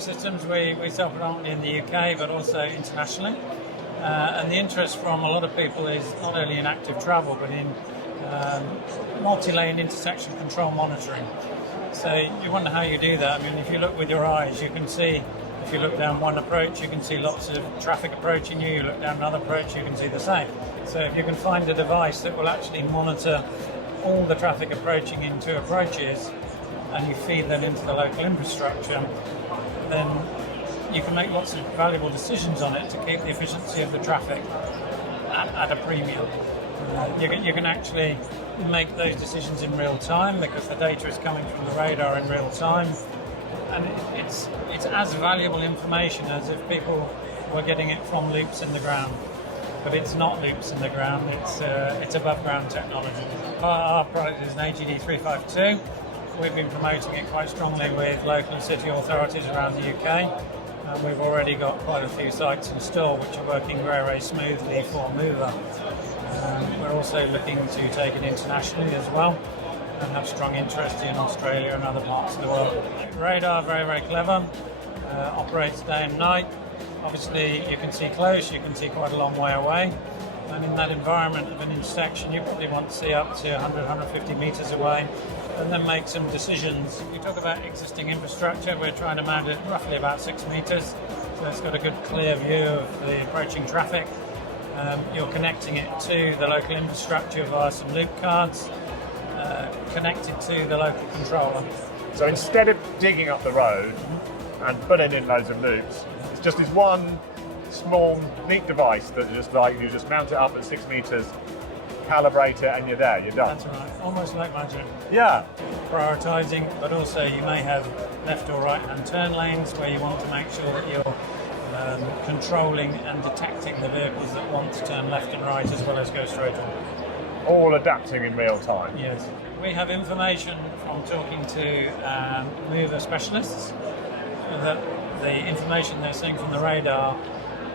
AGD Systems, we sell predominantly in the UK, but also internationally. And the interest from a lot of people is not only in active travel, but in multi-lane intersection control monitoring. So you wonder how you do that. I mean, if you look with your eyes, you can see, if you look down one approach, you can see lots of traffic approaching you. You look down another approach, you can see the same. So if you can find a device that will actually monitor all the traffic approaching into approaches, and you feed them into the local infrastructure, then you can make lots of valuable decisions on it to keep the efficiency of the traffic at a premium. You can actually make those decisions in real time because the data is coming from the radar in real time, and it's as valuable information as if people were getting it from loops in the ground. But it's not loops in the ground, it's above ground technology. Our product is an AGD 352. We've been promoting it quite strongly with local and city authorities around the UK. And we've already got quite a few sites installed which are working very, very smoothly for Mover. We're also looking to take it internationally as well and have strong interest in Australia and other parts of the world. Radar, very, very clever, operates day and night. Obviously you can see close, you can see quite a long way away, and in that environment of an intersection you probably want to see up to 100, 150 metres away and then make some decisions. We talk about existing infrastructure, we're trying to mount it roughly about 6 metres, so it's got a good clear view of the approaching traffic. You're connecting it to the local infrastructure via some loop cards, connected to the local controller. So instead of digging up the road and putting in loads of loops, it's just this one small, neat device that you just mount it up at 6 metres, calibrate it, and you're there, you're done. That's right, almost like magic. Yeah. Prioritising, but also you may have left or right hand turn lanes where you want to make sure that you're controlling and detecting the vehicles that want to turn left and right as well as go straight on. All adapting in real time. Yes. We have information from talking to mover specialists that the information they're seeing from the radar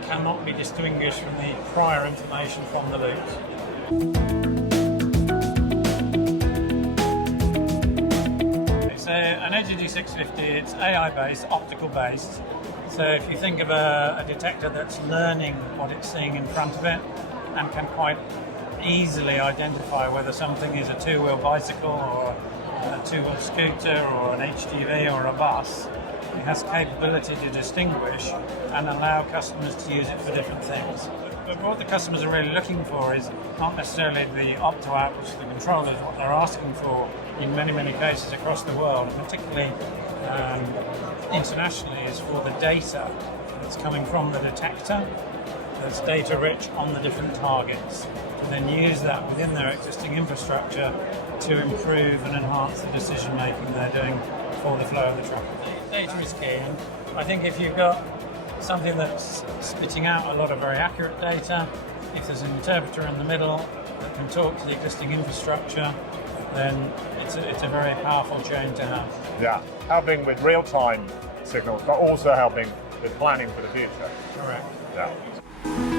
cannot be distinguished from the prior information from the loops. So an AGD 650, it's AI based, optical based. So if you think of a detector that's learning what it's seeing in front of it and can quite easily identify whether something is a two-wheel bicycle or a two-wheel scooter or an HGV or a bus, it has capability to distinguish and allow customers to use it for different things. But what the customers are really looking for is not necessarily the opto-out, which is the controllers. What they're asking for in many, many cases across the world, and particularly internationally, is for the data that's coming from the detector, that's data rich on the different targets, to then use that within their existing infrastructure to improve and enhance the decision making they're doing for the flow of the traffic. Data is key, and I think if you've got something that's spitting out a lot of very accurate data, if there's an interpreter in the middle that can talk to the existing infrastructure, then it's a very powerful chain to have. Yeah, helping with real-time signals, but also helping with planning for the future. Correct. Yeah.